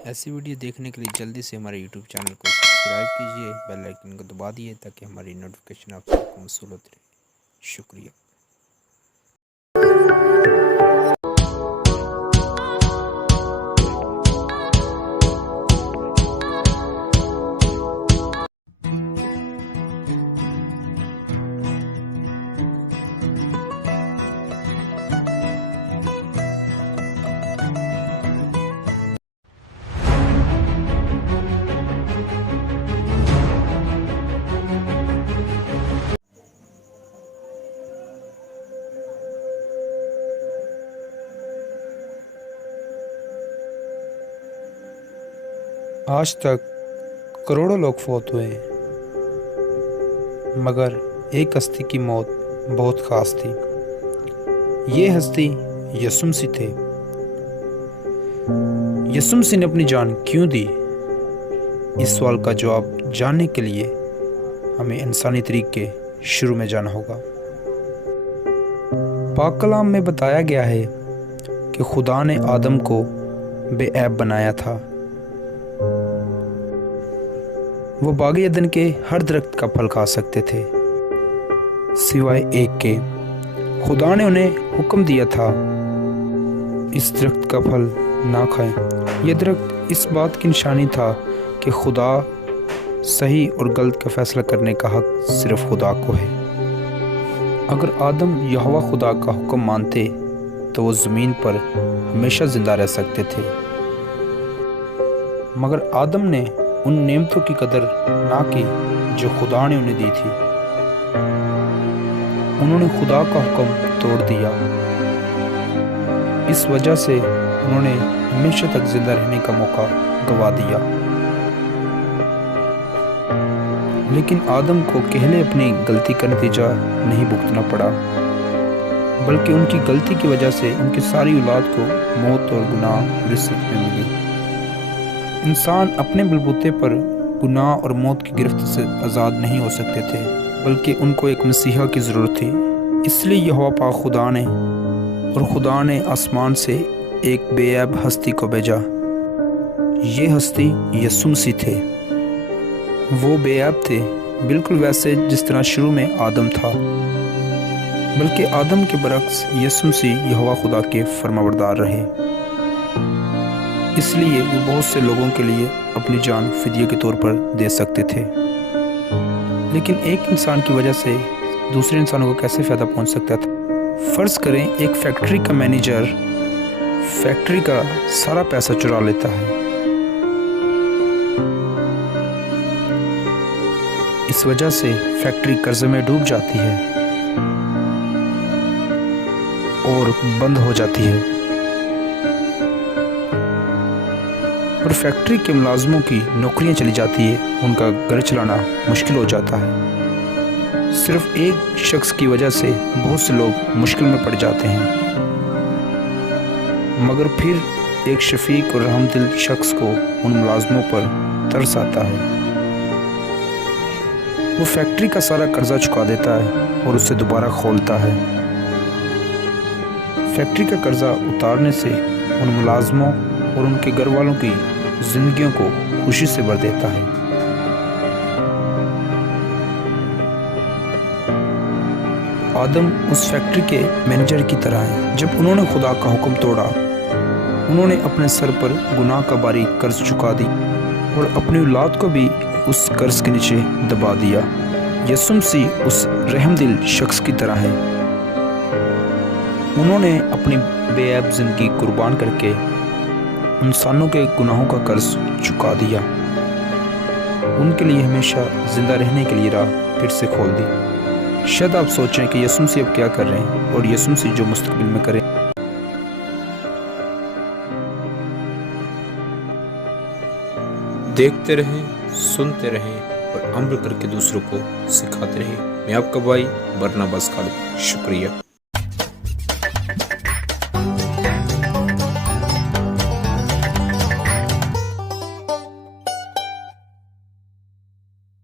ऐसी वीडियो देखने के लिए जल्दी से हमारे यूट्यूब चैनल को सब्सक्राइब कीजिए, बेल आइकन को दबा दिए ताकि हमारी नोटिफिकेशन आप सबको मौसूल होती रहे। शुक्रिया। आज तक करोड़ों लोग फौत हुए हैं, मगर एक हस्ती की मौत बहुत ख़ास थी। ये हस्ती यीशु मसीह थे। यीशु मसीह ने अपनी जान क्यों दी? इस सवाल का जवाब जानने के लिए हमें इंसानी तरीके शुरू में जाना होगा। पाक कलाम में बताया गया है कि खुदा ने आदम को बेऐब बनाया था। वो बाग़े अदन के हर दरख्त का फल खा सकते थे सिवाय एक के। खुदा ने उन्हें हुक्म दिया था, इस दरख्त का फल ना खाएं। यह दरख्त इस बात की निशानी था कि खुदा सही और गलत का फैसला करने का हक सिर्फ खुदा को है। अगर आदम यहोवा खुदा का हुक्म मानते तो वो ज़मीन पर हमेशा ज़िंदा रह सकते थे, मगर आदम ने उन नेमतों की कदर ना की जो खुदा ने उन्हें दी थी। उन्होंने खुदा का हुक्म तोड़ दिया। इस वजह से उन्होंने हमेशा तक जिंदा रहने का मौका गंवा दिया। लेकिन आदम को अकेले अपनी गलती का नतीजा नहीं भुगतना पड़ा, बल्कि उनकी गलती की वजह से उनकी सारी औलाद को मौत और गुनाह रिश्वत में मिली। इंसान अपने बलबूते पर गुनाह और मौत की गिरफ्त से आज़ाद नहीं हो सकते थे, बल्कि उनको एक मसीहा की ज़रूरत थी। इसलिए यहोवा पाक खुदा ने आसमान से एक बेऐब हस्ती को भेजा। ये हस्ती यीशु मसीह थे। वो बेऐब थे, बिल्कुल वैसे जिस तरह शुरू में आदम था, बल्कि आदम के बरक्स यीशु मसीह यहोवा खुदा के फरमाबरदार रहे। इसलिए वो बहुत से लोगों के लिए अपनी जान फिदिये के तौर पर दे सकते थे। लेकिन एक इंसान की वजह से दूसरे इंसानों को कैसे फ़ायदा पहुंच सकता था? फ़र्ज़ करें एक फैक्ट्री का मैनेजर फैक्ट्री का सारा पैसा चुरा लेता है। इस वजह से फैक्ट्री कर्ज़े में डूब जाती है और बंद हो जाती है, और फैक्ट्री के मुलाजमों की नौकरियां चली जाती है। उनका घर चलाना मुश्किल हो जाता है। सिर्फ एक शख्स की वजह से बहुत से लोग मुश्किल में पड़ जाते हैं, मगर फिर एक शफीक और रहमदिल शख्स को उन मुलाजमों पर तरस आता है। वो फैक्ट्री का सारा कर्जा चुका देता है और उसे दोबारा खोलता है। फैक्ट्री का कर्जा उतारने से उन मुलाजमों और उनके घर वालों की जिंदगियों को खुशी से भर देता है। आदम उस फैक्ट्री के मैनेजर की तरह है। जब उन्होंने खुदा का हुक्म तोड़ा, उन्होंने अपने सर पर गुनाह का भारी कर्ज चुका दी और अपनी औलाद को भी उस कर्ज के नीचे दबा दिया। यीशु मसीह उस रहमदिल शख्स की तरह है। उन्होंने अपनी बेऐब जिंदगी कुर्बान करके इंसानों के गुनाहों का कर्ज चुका दिया। उनके लिए हमेशा जिंदा रहने के लिए राह फिर से खोल दी। शायद आप सोचें कि यीशु मसीह अब क्या कर रहे हैं और यीशु मसीह जो मुस्तकबिल में करें। देखते रहें, सुनते रहें और अमल करके दूसरों को सिखाते रहें। मैं आपका भाई बरनबास खालिद। शुक्रिया।